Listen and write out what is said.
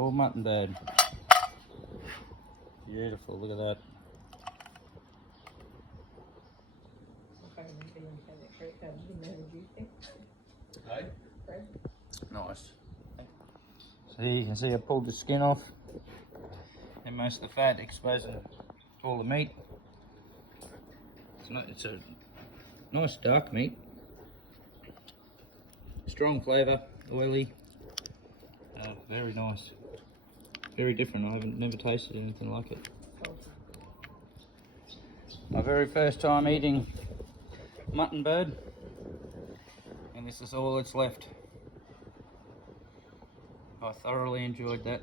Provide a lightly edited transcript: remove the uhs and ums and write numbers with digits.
All mutton bird. Beautiful, look at that. Nice. So you can see I pulled the skin off and most of the fat, exposing all the meat. It's a nice dark meat. Strong flavour, oily. Very nice. Very different. I haven't never tasted anything like it. My very first time eating mutton bird, and this is all that's left. I thoroughly enjoyed that.